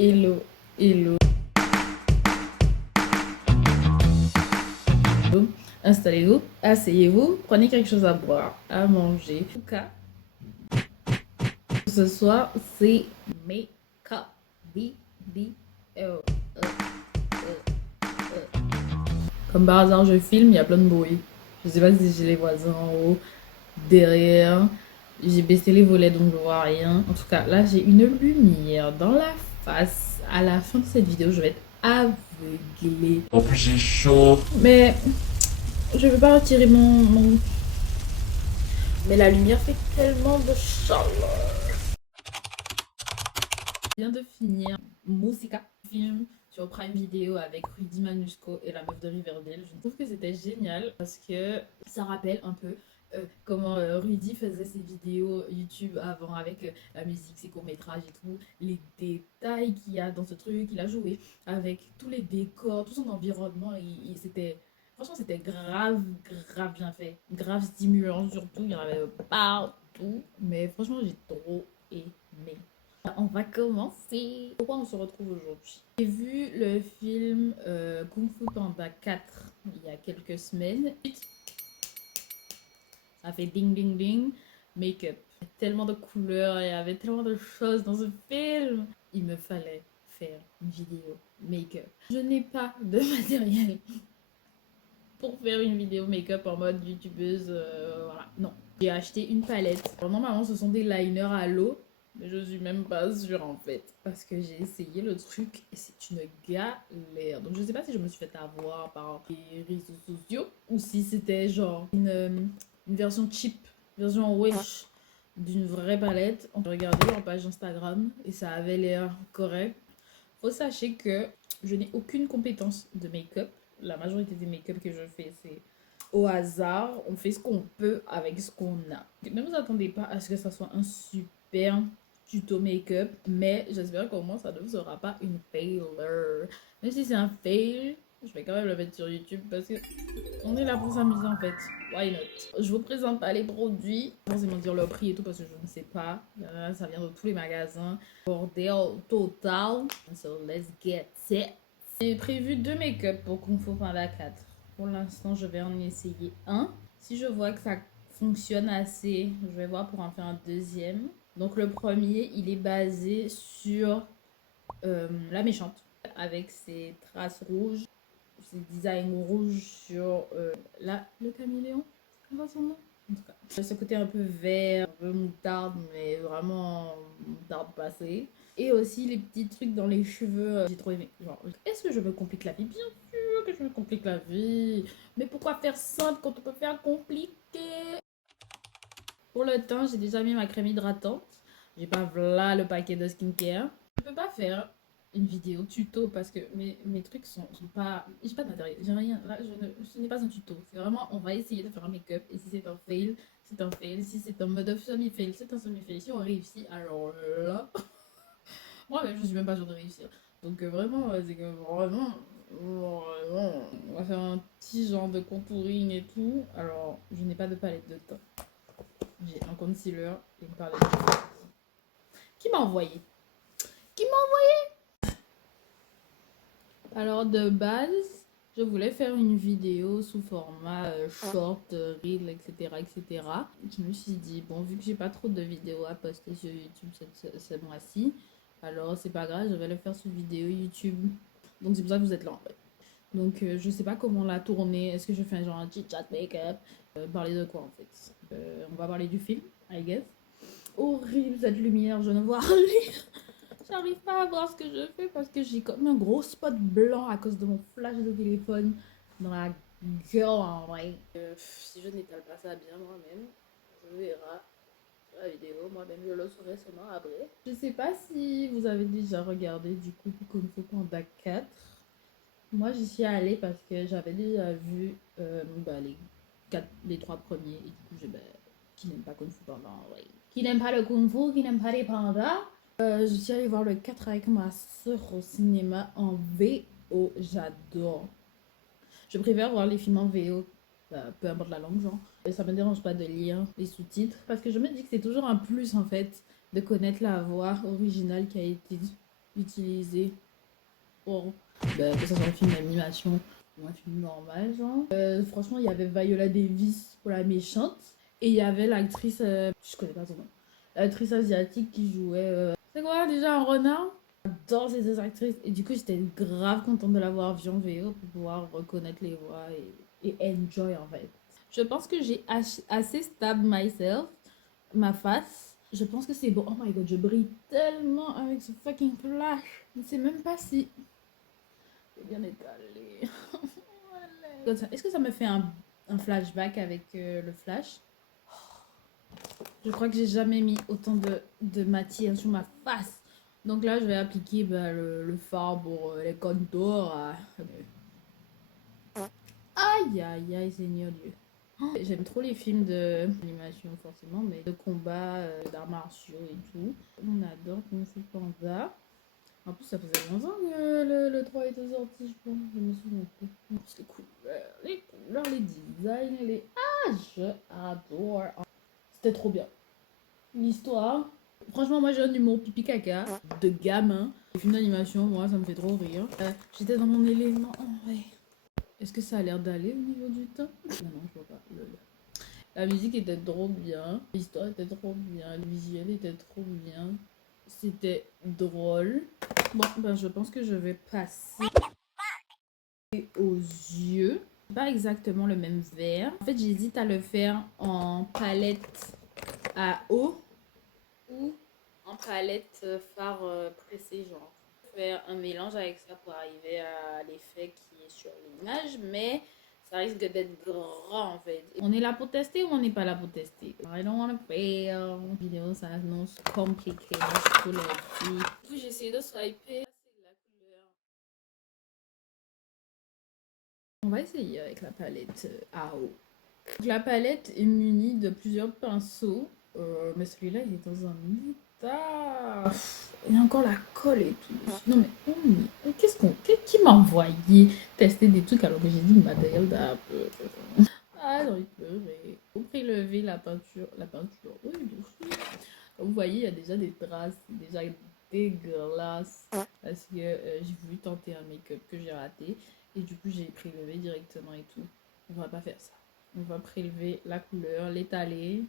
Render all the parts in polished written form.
Hello, hello. Installez-vous, asseyez-vous, prenez quelque chose à boire, à manger. En tout cas, ce soir, c'est make-up vidéo. Comme par hasard, je filme, il y a plein de bruit. Je sais pas si j'ai les voisins en haut, derrière. J'ai baissé les volets donc je vois rien. En tout cas, là, j'ai une lumière dans la face. À la fin de cette vidéo, je vais être aveuglée. En plus, j'ai chaud. Mais je veux pas retirer mon. Mais la lumière fait tellement de chaleur. Je viens de finir Musica, film sur Prime Video avec Rudy Manusco et la meuf de Riverdale. Je trouve que c'était génial parce que ça rappelle un peu comment Rudy faisait ses vidéos YouTube avant avec la musique, ses courts-métrages et tout, les détails qu'il y a dans ce truc, il a joué avec tous les décors, tout son environnement et c'était franchement c'était grave bien fait, grave stimulant surtout, il y en avait partout, mais franchement j'ai trop aimé. On va commencer. Pourquoi on se retrouve aujourd'hui? J'ai vu le film Kung Fu Panda 4 il y a quelques semaines. Ça fait ding ding ding. Make-up. Il y a tellement de couleurs, il y avait tellement de choses dans ce film. Il me fallait faire une vidéo make-up. Je n'ai pas de matériel pour faire une vidéo make-up en mode youtubeuse. Voilà. Non. J'ai acheté une palette. Alors, normalement, ce sont des liners à l'eau. Mais je suis même pas sûre en fait. Parce que j'ai essayé le truc et c'est une galère. Donc je sais pas si je me suis fait avoir par les réseaux sociaux ou si c'était genre une version cheap, version wesh d'une vraie palette. On peut regarder leur page Instagram et ça avait l'air correct. Faut sachez que je n'ai aucune compétence de make-up. La majorité des make-up que je fais, c'est au hasard. On fait ce qu'on peut avec ce qu'on a. Ne vous attendez pas à ce que ça soit un super tuto make-up, mais j'espère qu'au moins ça ne sera pas une failure. Même si c'est un fail, je vais quand même le mettre sur YouTube parce que on est là pour s'amuser en fait. Why not? Je vous présente pas les produits, forcément dire le prix et tout parce que je ne sais pas. Ça vient de tous les magasins. Bordel total. So let's get it. J'ai prévu deux make-up pour Kung Fu Panda 4. Pour l'instant, je vais en essayer un. Si je vois que ça fonctionne assez, je vais voir pour en faire un deuxième. Donc le premier, il est basé sur la méchante avec ses traces rouges, ses designs rouges sur le caméléon. C'est quoi son nom? En tout cas, ce côté un peu vert, un peu moutarde, mais vraiment moutarde passée. Et aussi les petits trucs dans les cheveux. J'ai trop aimé. Genre, est-ce que je me complique la vie? Bien sûr que je me complique la vie. Mais pourquoi faire simple quand on peut faire compliqué? Pour le teint, j'ai déjà mis ma crème hydratante. J'ai pas là le paquet de skincare. Je peux pas faire une vidéo tuto parce que mes trucs sont pas. J'ai pas de matériel, j'ai rien. Là, ce n'est pas un tuto. C'est vraiment, on va essayer de faire un make-up. Et si c'est un fail, c'est un fail. Si c'est un mode of semi-fail, c'est un semi-fail. Si on réussit, alors là. Moi-même, je suis même pas sûre de réussir. Donc, vraiment, c'est que vraiment. On va faire un petit genre de contouring et tout. Alors, je n'ai pas de palette de teint. J'ai un concealer et une palette de teint. Qui m'a envoyé? Qui m'a Alors de base, je voulais faire une vidéo sous format short, reel, etc., etc. Je me suis dit, bon, vu que j'ai pas trop de vidéos à poster sur YouTube ce mois-ci, alors c'est pas grave, je vais le faire sous vidéo YouTube. Donc c'est pour ça que vous êtes là en fait. Donc je sais pas comment la tourner. Est-ce que je fais un genre un chit chat make-up? Parler de quoi en fait? On va parler du film, I guess. Horrible cette lumière, je ne vois rien. J'arrive pas à voir ce que je fais parce que j'ai comme un gros spot blanc à cause de mon flash de téléphone dans la gueule en vrai. Si je n'étale pas ça bien moi-même, je verrai la vidéo. Moi-même, je le saurai seulement après. Je sais pas si vous avez déjà regardé du coup Kung Fu Panda 4. Moi, j'y suis allée parce que j'avais déjà vu les trois premiers. Et du coup, qui n'aime pas Kung Fu Panda en vrai? Qui n'aime pas le Kung Fu, qui n'aime pas les pandas? Je suis allée voir le 4 avec ma soeur au cinéma en VO. J'adore. Je préfère voir les films en VO, peu importe la langue, genre. Et ça me dérange pas de lire les sous-titres parce que je me dis que c'est toujours un plus en fait de connaître la voix originale qui a été utilisé pour que ça soit un film d'animation ou un film normal, genre. Franchement, il y avait Viola Davis pour la méchante et il y avait l'actrice, je connais pas son nom, l'actrice asiatique qui jouait. C'est quoi déjà un renard? J'adore ces deux actrices et du coup, j'étais grave contente de l'avoir vue en VO pour pouvoir reconnaître les voix et enjoy en fait. Je pense que j'ai assez stable myself, ma face. Je pense que c'est bon. Oh my god, je brille tellement avec ce fucking flash. Je ne sais même pas si c'est bien étalé. Est-ce que ça me fait un flashback avec le flash? Je crois que j'ai jamais mis autant de matière sur ma face. Donc là, je vais appliquer le fard pour les contours. Aïe, aïe, aïe, Seigneur Dieu. J'aime trop les films d'animation, forcément, mais de combat, d'arts martiaux et tout. On adore Kung Fu Panda. En plus, ça faisait longtemps que le 3 était sorti, je pense. Je me souviens plus. En plus, les couleurs, les designs, les. Ah, je adore. C'était trop bien. L'histoire. Franchement, moi j'ai un humour pipi caca de gamin. Les films d'animation, moi ça me fait trop rire. J'étais dans mon élément. Oh, ouais. Est-ce que ça a l'air d'aller au niveau du temps? Non, non, je vois pas. La musique était trop bien. L'histoire était trop bien. Le visuel était trop bien. C'était drôle. Bon, ben je pense que je vais passer aux yeux. Pas exactement le même vert. En fait, j'hésite à le faire en palette à eau ou en palette fard pressé, genre. Faire un mélange avec ça pour arriver à l'effet qui est sur l'image, mais ça risque d'être grand en fait. On est là pour tester ou on n'est pas là pour tester? I don't wanna fail. La vidéo ça annonce compliqué. Je l'ai dit. Du coup, j'ai essayé de swiper. La couleur. On va essayer avec la palette AO. Donc, la palette est munie de plusieurs pinceaux, mais celui-là il est dans un état. Il y a encore la colle et tout. Non mais qui m'a envoyé tester des trucs alors que j'ai dit le matériel d'un peu. Ah, j'ai envie de pleurer. Faut prélever la peinture. Oui, bien sûr. Comme vous voyez, il y a déjà des traces, déjà dégueulasses parce que j'ai voulu tenter un make-up que j'ai raté et du coup j'ai prélevé directement et tout. On va pas faire ça. On va prélever la couleur, l'étaler,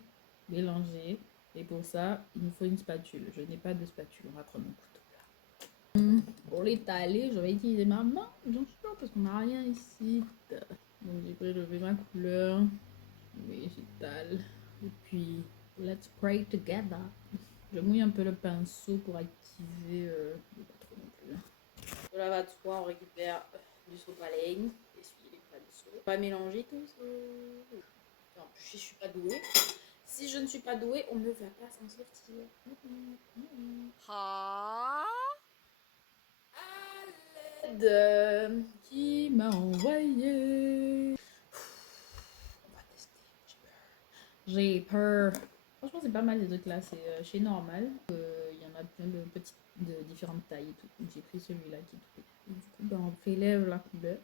mélanger. Et pour ça, il nous faut une spatule. Je n'ai pas de spatule. On va prendre un couteau là. Pour l'étaler, je vais utiliser ma main, bien sûr, parce qu'on n'a rien ici. Donc j'ai prélevé ma couleur. Oui, j'étale. Et puis, let's pray together. Je mouille un peu le pinceau pour activer. Pas trop non plus. De la va de soie, on récupère du sopalin. Essuyer les pinceaux. On va mélanger tout ça. En plus, je suis pas douée. Si je ne suis pas douée, on ne va pas s'en sortir. À l'aide. Qui m'a envoyé. On va tester. J'ai peur. Franchement, c'est pas mal les trucs là. C'est chez Normal. Il y en a plein de petites, de différentes tailles et tout. Donc, j'ai pris celui-là qui est tout petit. Et du coup, ben, on prélève la couleur.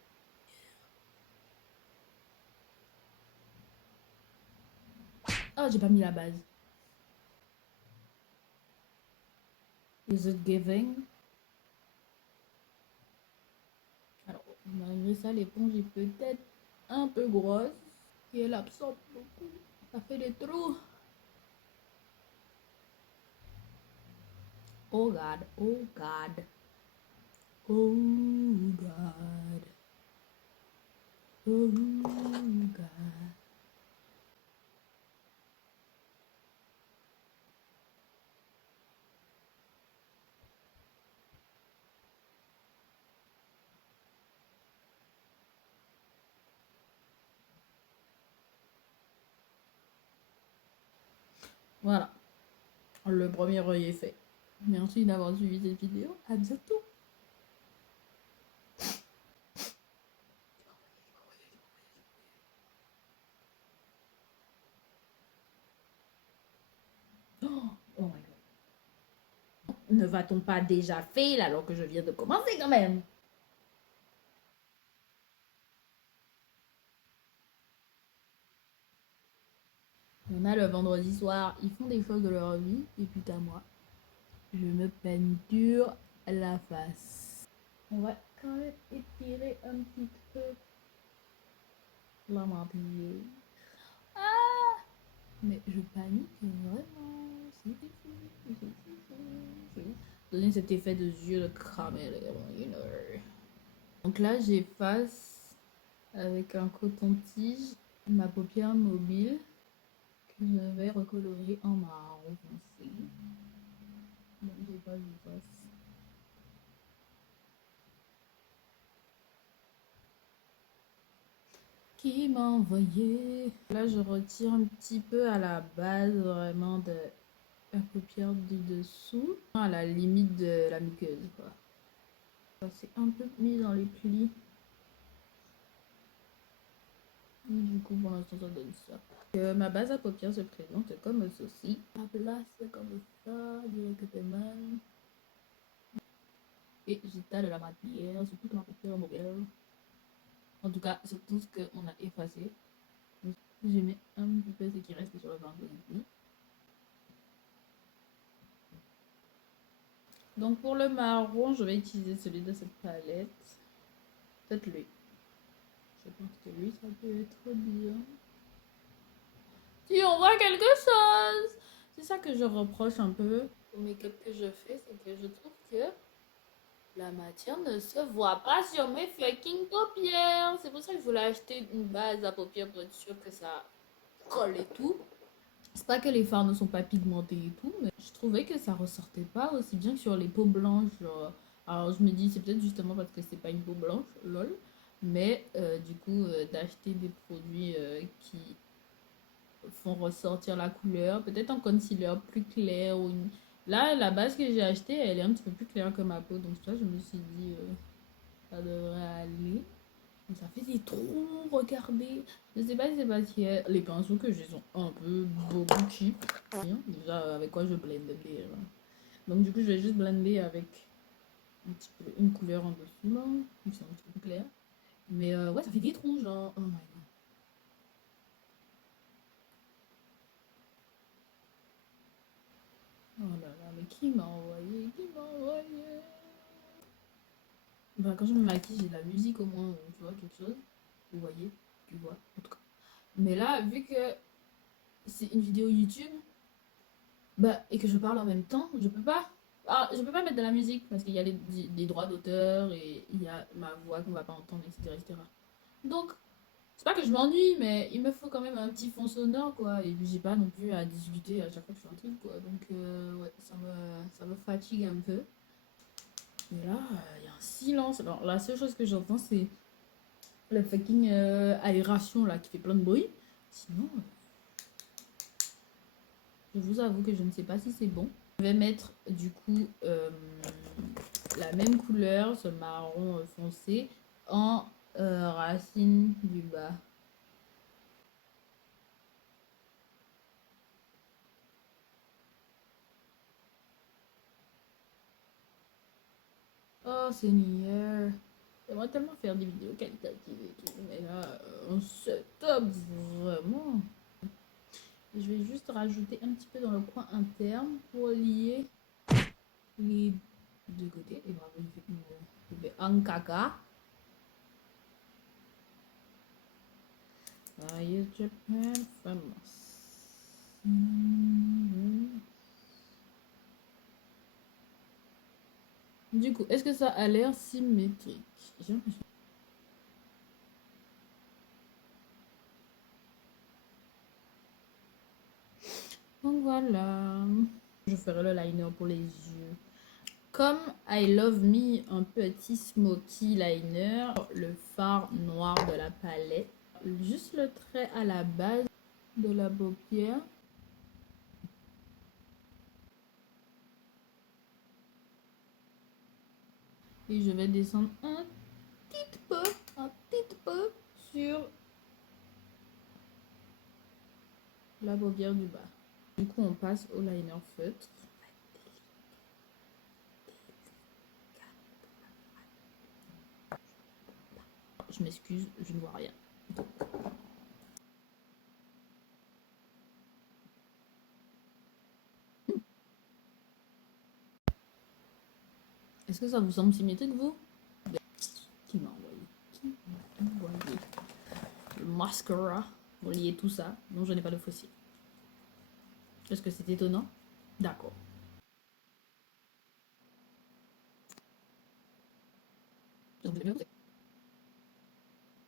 Oh, j'ai pas mis la base. Is it giving? Alors, malgré ça, l'éponge est peut-être un peu grosse. Et elle absorbe beaucoup. Ça fait des trous. Oh God, oh God. Oh God. Oh God. Voilà, le premier œil est fait. Merci d'avoir suivi cette vidéo. À bientôt. Oh, oh my God. Ne va-t-on pas déjà fail alors que je viens de commencer quand même? Il y en a le vendredi soir, ils font des choses de leur vie. Et putain, moi, je me peinture la face. On va quand même étirer un petit peu la mantille. Ah! Mais je panique vraiment. C'est difficile. Donner cet effet de yeux de caméléon, you know. Donc là, j'efface avec un coton-tige ma paupière mobile que je vais recolorer en marron foncé. Donc j'efface. Qui m'a envoyé? Là, je retire un petit peu à la base vraiment de la paupière du dessous, à la limite de la muqueuse, quoi. C'est un peu mis dans les plis. Et du coup, pour l'instant, ça donne ça. Ma base à paupières se présente comme ceci. La place comme ça, directement. Et j'étale la matière sur toute ma paupière mobile. En tout cas, sur tout ce qu'on a effacé. Je mets un petit peu ce qui reste sur le ventre ici. Donc pour le marron, je vais utiliser celui de cette palette. Peut-être lui. Je pense que lui, ça peut être bien. Si on voit quelque chose. C'est ça que je reproche un peu au make-up que je fais, c'est que je trouve que la matière ne se voit pas sur mes fucking paupières. C'est pour ça que je voulais acheter une base à paupières pour être sûr que ça colle et tout. C'est pas que les fards ne sont pas pigmentés et tout, mais je trouvais que ça ressortait pas aussi bien que sur les peaux blanches. Alors je me dis, c'est peut-être justement parce que c'est pas une peau blanche, lol. Mais du coup, d'acheter des produits qui font ressortir la couleur, peut-être un concealer plus clair ou une... Là, la base que j'ai achetée, elle est un petit peu plus claire que ma peau, donc ça, je me suis dit, ça devrait aller. Ça fait des trous, regardez. Je sais pas si c'est parce que les pinceaux que j'ai sont un peu beaucoup cheap. Déjà, avec quoi je blende bien. Donc, du coup, je vais juste blender avec un petit peu une couleur en dessous, là. C'est un petit peu plus clair. Mais ouais, ça fait des trous, genre. Oh my god. Oh là là, mais qui m'a envoyé? Qui m'a envoyé? Bah, quand je me maquille, j'ai de la musique au moins, tu vois, quelque chose. Vous voyez, tu vois, en tout cas. Mais là, vu que c'est une vidéo YouTube, bah, et que je parle en même temps, je peux pas. Ah, je peux pas mettre de la musique parce qu'il y a des droits d'auteur et il y a ma voix qu'on va pas entendre, etc., etc. Donc, c'est pas que je m'ennuie, mais il me faut quand même un petit fond sonore, quoi. Et puis, j'ai pas non plus à discuter à chaque fois que je fais un truc, quoi. Donc, ouais, ça me fatigue un peu. Et là, il y a un silence. Alors, la seule chose que j'entends, c'est la fucking aération, là, qui fait plein de bruit. Sinon, je vous avoue que je ne sais pas si c'est bon. Je vais mettre, du coup, la même couleur, ce marron foncé, en racine du bas. Oh Seigneur, j'aimerais tellement faire des vidéos qualitatives et tout, mais là, on se top vraiment. Je vais juste rajouter un petit peu dans le coin interne pour lier les deux côtés. Et bravo, je fais un caca. Yes, Japan, famous. Du coup, est-ce que ça a l'air symétrique? J'ai l'impression. Donc voilà. Je ferai le liner pour les yeux. Comme I Love Me, un petit smoky liner, le fard noir de la palette. Juste le trait à la base de la paupière. Et je vais descendre un petit peu sur la paupière du bas. Du coup, on passe au liner feutre. Je m'excuse, je ne vois rien. Est-ce que ça vous semble symétrique, vous? Qui m'a envoyé? Qui m'a envoyé? Le mascara. Vous liez tout ça. Non, je n'ai pas de fossile. Est-ce que c'est étonnant? D'accord.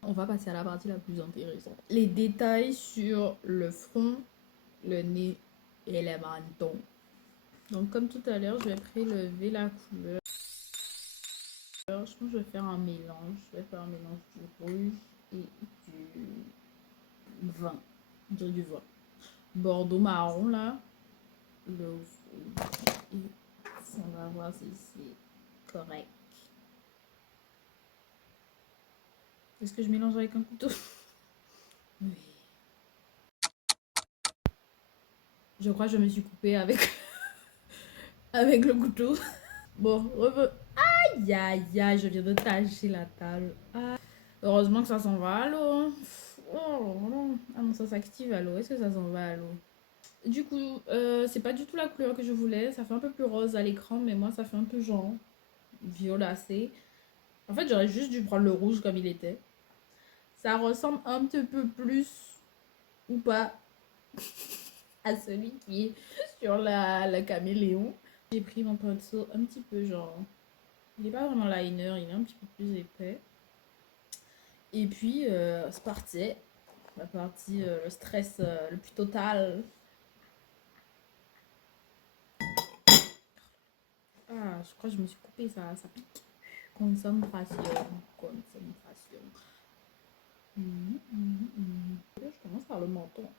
On va passer à la partie la plus intéressante. Les détails sur le front, le nez et les mentons. Donc comme tout à l'heure, je vais prélever la couleur. Je pense que je vais faire un mélange. Je vais faire un mélange du rouge et du vin. Du vin. Bordeaux marron là. Le rouge. Et on va voir si c'est correct. Est-ce que je mélange avec un couteau? Oui. Je crois que je me suis coupée avec, avec le couteau. Bon, aïe aïe aïe, je viens de tâcher la table. Ah. Heureusement que ça s'en va à l'eau. Oh non. Ah non, ça s'active à l'eau. Est-ce que ça s'en va à l'eau? Du coup, c'est pas du tout la couleur que je voulais. Ça fait un peu plus rose à l'écran, mais moi, ça fait un peu genre violacé. En fait, j'aurais juste dû prendre le rouge comme il était. Ça ressemble un petit peu plus, ou pas, à celui qui est sur la caméléon. J'ai pris mon pinceau un petit peu genre... Il n'est pas vraiment liner, il est un petit peu plus épais. Et puis, c'est parti. La partie, le stress le plus total. Ah, je crois que je me suis coupée, ça pique. Concentration. Concentration. Je commence par le menton.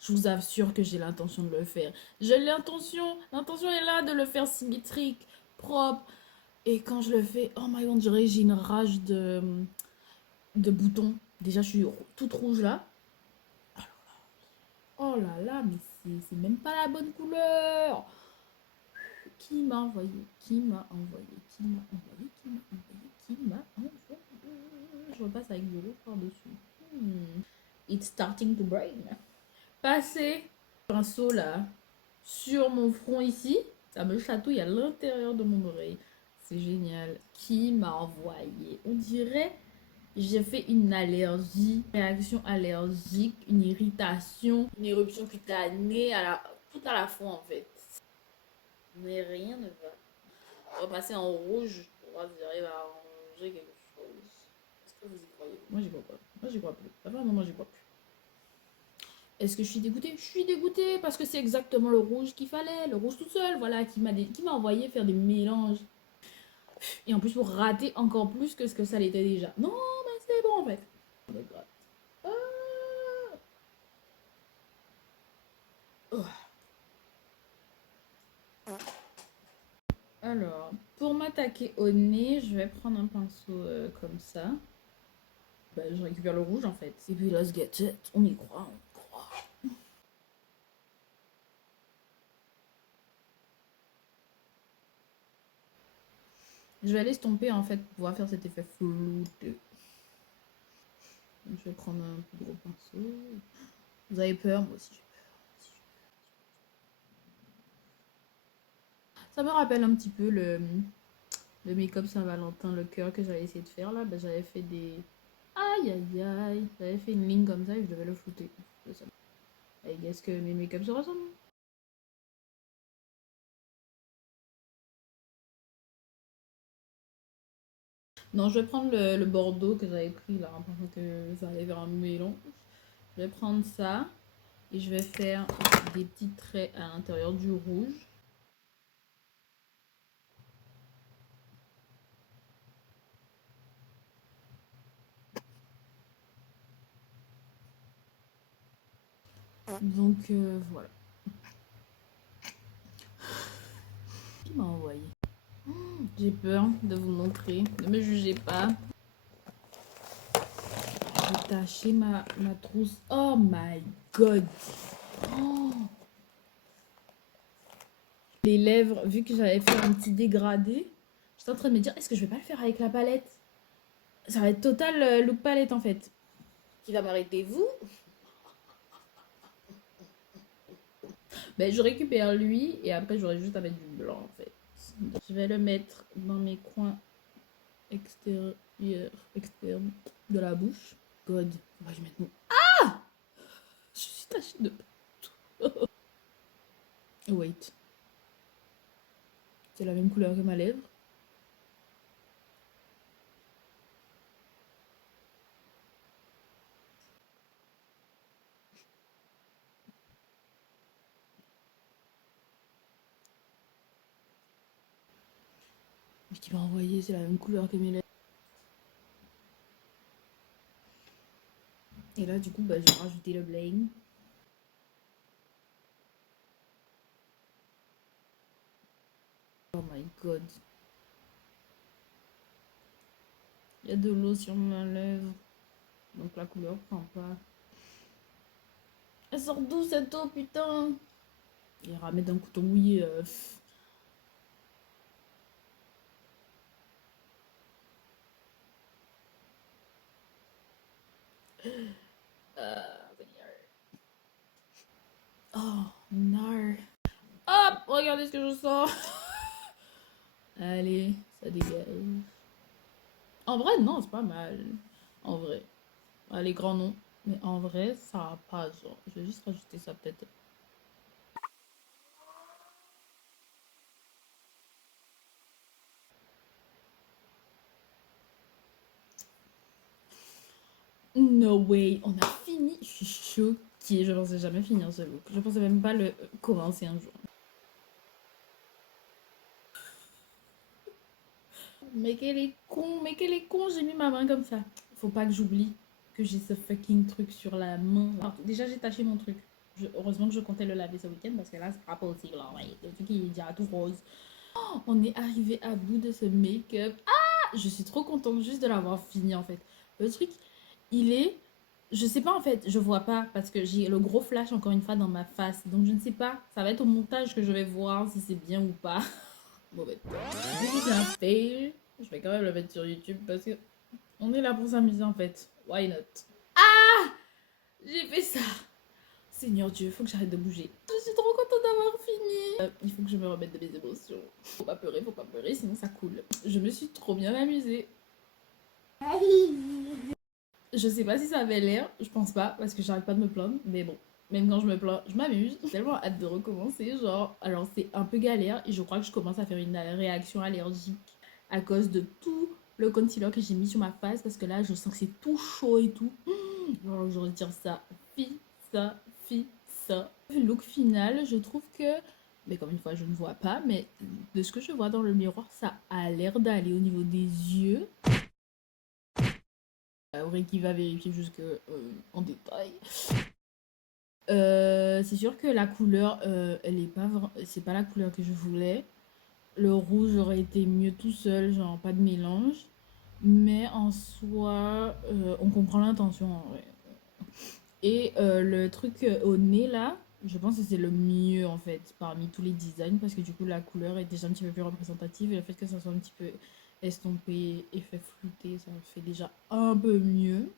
Je vous assure que j'ai l'intention de le faire. J'ai l'intention est là de le faire symétrique, propre. Et quand je le fais, oh my god, on dirait que j'ai une rage de boutons. Déjà, je suis toute rouge là. Oh là là, mais c'est même pas la bonne couleur. Qui m'a envoyé? Qui m'a envoyé? Qui m'a envoyé? Qui m'a envoyé? Qui m'a envoyé? Je repasse avec du rouge par-dessus. It's starting to brain. Passer le pinceau là sur mon front ici, ça me chatouille à l'intérieur de mon oreille. C'est génial. Qui m'a envoyé? On dirait j'ai fait une allergie, réaction allergique, une irritation, une éruption cutanée, tout à la fois en fait. Mais rien ne va. On va passer en rouge pour voir si j'arrive à arranger quelque chose. Est-ce que vous y croyez? Moi j'y crois pas. Moi j'y crois plus. Ça fait un moment j'y crois plus. Est-ce que je suis dégoûtée? Je suis dégoûtée parce que c'est exactement le rouge qu'il fallait. Le rouge tout seul, voilà, qui m'a envoyé faire des mélanges. Et en plus pour rater encore plus que ce que ça l'était déjà. Non, mais c'est bon en fait. Ah. Oh. Alors, pour m'attaquer au nez, je vais prendre un pinceau comme ça. Bah, je récupère le rouge en fait. Et puis let's get it. On y croit, on y croit. Je vais aller estomper en fait pour pouvoir faire cet effet flouté. Je vais prendre un plus gros pinceau. Vous avez peur? Moi aussi j'ai peur. Ça me rappelle un petit peu le make-up Saint-Valentin, le cœur que j'avais essayé de faire là. Bah, j'avais fait des... Aïe aïe aïe. J'avais fait une ligne comme ça et je devais le flouter. Et est-ce que mes make-up se ressemblent? Non, je vais prendre le bordeaux que j'avais pris là, pendant que ça allait vers un mélange. Je vais prendre ça et je vais faire des petits traits à l'intérieur du rouge. Donc voilà. Qui m'a envoyé? J'ai peur de vous montrer. Ne me jugez pas. J'ai taché ma trousse. Oh my god. Oh. Les lèvres, vu que j'avais fait un petit dégradé, j'étais en train de me dire, est-ce que je vais pas le faire avec la palette? Ça va être total look palette en fait. Qui va m'arrêter, vous? Ben, je récupère lui et après j'aurai juste à mettre du blanc en fait. Je vais le mettre dans mes coins extérieurs, externes de la bouche. God, faut pas que je mette mon... Je suis tachée de partout. Wait. C'est la même couleur que ma lèvre. Mais qui m'a envoyé, c'est la même couleur que mes lèvres. Et là, du coup, bah, j'ai rajouté le bling. Oh my god. Il y a de l'eau sur ma lèvre. Donc la couleur prend pas. Elle sort d'où cette eau, putain? Il ramène d'un couteau mouillé. Oh, non. Hop, regardez ce que je sors. Allez, ça dégage. En vrai, non, c'est pas mal. En vrai. Les grands noms. Mais en vrai, ça va pas, genre. Je vais juste rajouter ça peut-être. No way, on a fini. Je suis choquée. Je pensais jamais finir ce look. Je pensais même pas le commencer un jour. Mais quel est con, mais quel est con, j'ai mis ma main comme ça. Faut pas que j'oublie que j'ai ce fucking truc sur la main. Alors, déjà, j'ai taché mon truc. Heureusement que je comptais le laver ce week-end parce que là, c'est pas possible. Ouais. Le truc, il est déjà tout rose. Oh, on est arrivé à bout de ce make-up. Ah, je suis trop contente juste de l'avoir fini en fait. Le truc, il est. Je sais pas en fait, je vois pas parce que j'ai le gros flash encore une fois dans ma face. Donc je ne sais pas, ça va être au montage que je vais voir si c'est bien ou pas. Mauvais temps. Du coup, c'est un fail. Je vais quand même le mettre sur YouTube parce que on est là pour s'amuser en fait. Why not? Ah, j'ai fait ça. Seigneur Dieu, faut que j'arrête de bouger. Je suis trop contente d'avoir fini. Il faut que je me remette de mes émotions. Faut pas pleurer, sinon ça coule. Je me suis trop bien amusée. Je sais pas si ça avait l'air, je pense pas, parce que j'arrête pas de me plaindre, mais bon. Même quand je me plains, je m'amuse. J'ai tellement hâte de recommencer, genre. Alors c'est un peu galère et je crois que je commence à faire une réaction allergique à cause de tout le concealer que j'ai mis sur ma face parce que là je sens que c'est tout chaud et tout. Alors je retire ça, fi, ça, fi, ça. Le look final, je trouve que, mais comme une fois je ne vois pas, mais de ce que je vois dans le miroir, ça a l'air d'aller au niveau des yeux. Aurait qui va vérifier jusque en détail. C'est sûr que la couleur, elle est pas, c'est pas la couleur que je voulais. Le rouge aurait été mieux tout seul, genre pas de mélange. Mais en soi, on comprend l'intention en vrai. Et le truc au nez là, je pense que c'est le mieux en fait parmi tous les designs parce que du coup la couleur est déjà un petit peu plus représentative et le fait que ça soit un petit peu estompé, effet flouté, ça fait déjà un peu mieux.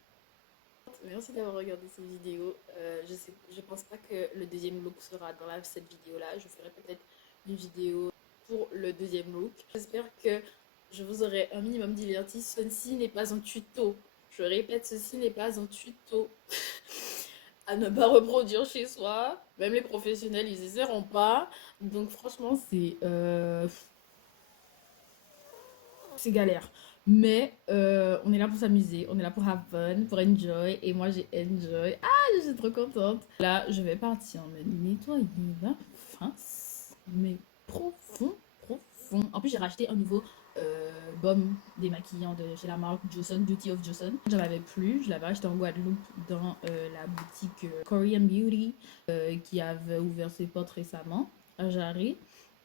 Merci d'avoir regardé cette vidéo. Je pense pas que le deuxième look sera dans cette vidéo-là. Je ferai peut-être une vidéo pour le deuxième look. J'espère que je vous aurai un minimum diverti. Ceci n'est pas un tuto. Je répète, ceci n'est pas un tuto. À ne pas reproduire chez soi. Même les professionnels, ils essaieront pas. Donc franchement, c'est galère. Mais on est là pour s'amuser, on est là pour have fun, pour enjoy. Et moi, j'ai enjoy. Ah, je suis trop contente. Là, je vais partir me nettoyer la face. Mais profond, profond. En plus, j'ai racheté un nouveau baume démaquillant de chez la marque Johnson, Beauty of Johnson. J'en avais plus. Je l'avais acheté en Guadeloupe dans la boutique Korean Beauty qui avait ouvert ses portes récemment à Jarry.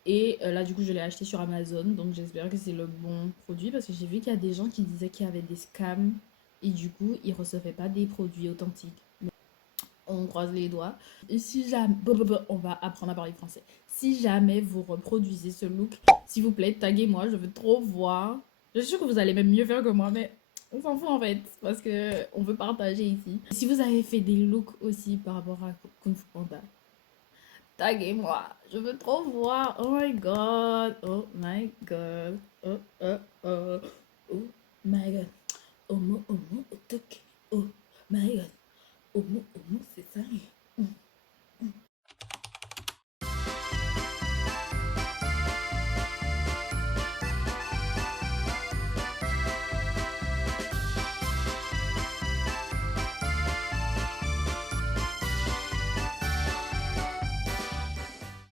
Et là, du coup, je l'ai acheté sur Amazon. Donc, j'espère que c'est le bon produit. Parce que j'ai vu qu'il y a des gens qui disaient qu'il y avait des scams. Et du coup, ils recevaient pas des produits authentiques. On croise les doigts. Et si jamais... On va apprendre à parler français. Si jamais vous reproduisez ce look, s'il vous plaît, taguez-moi, je veux trop voir. Je suis sûre que vous allez même mieux faire que moi, mais on s'en fout en fait, parce que on veut partager ici. Si vous avez fait des looks aussi par rapport à Kung Fu Panda, taguez-moi, je veux trop voir. Oh my god, oh my god, oh oh oh.